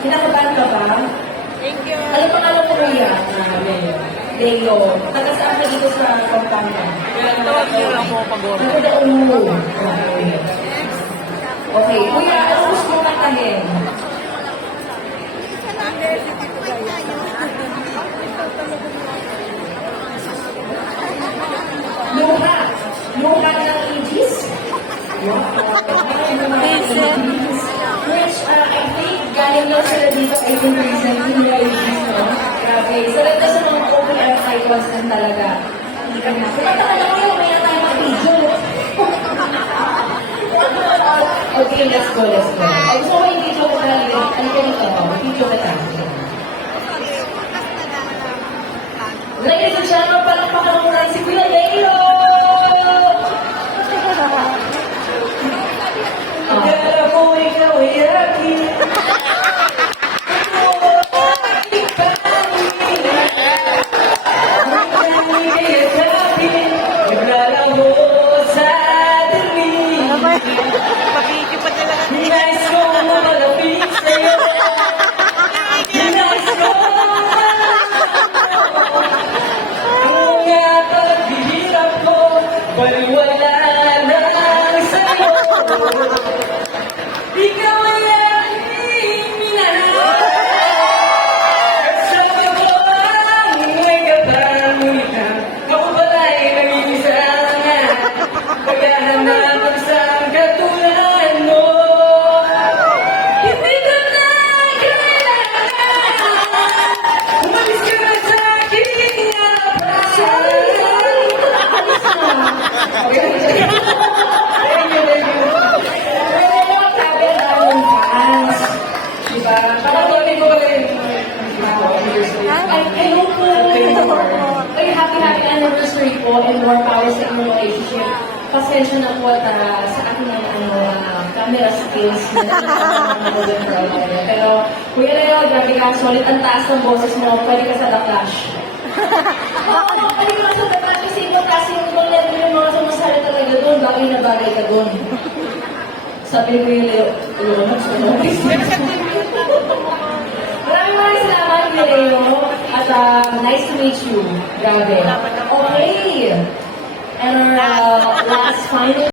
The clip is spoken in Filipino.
Kinakabahan ka ba? Thank you. Ano pangalan mo kuya? Leo. Taga saan ka dito sa Pampanga? Tawag niyo lang po pag-order. Ano daw mo? Okay. Kuya, ano gusto mo kantahin? Luha. Luha ng ages? Which, I think, galing lang sila dito, I think, recently nila ages, no? Grabe. Sila ito sa mga open air icons na talaga. Hindi ka na. Kumanta ka lang kayo, may tayo mag-video. Okay, let's go, let's go. Gusto ko yung video ko talaga. Ano ka nito? Video ka talaga. Ladies and gentlemen, palakpakan mo muna si Kuya Leo! Kaya mo ikaw ay akin. Pag-iikip pa talaga. Nice ko malapit sa'yo. Nice ko kung nga paghihirap ko, baliwala lang sa'yo. Ikaw ay aking minahal. At sa kabuang may kapamulitan, ako pala'y nag-iisa nga. Kaya hanap ang isang katulad mo. Hindi ko na kailangan. Umalis ka na sa aking harapan. Okay. Thank you, thank you. Pero sabi ng fans, diba? Kapatid ko rin. I hope po, ay happy anniversary po and more power sa inyong relationship. Pasensya na po at sa aking camera skills na pero Kuya Leo, grabe ka, solid ang taas ng boses mo, pwede ka sa The Clash. Oo, pwede ka sa The Clash kasi ito kasi yung level yung mga sumasali talaga doon, bagay na bagay ka doon. Sabi ko yung Leo, maraming salamat Kuya Leo at nice to meet you. Grabe. Okay. And our last final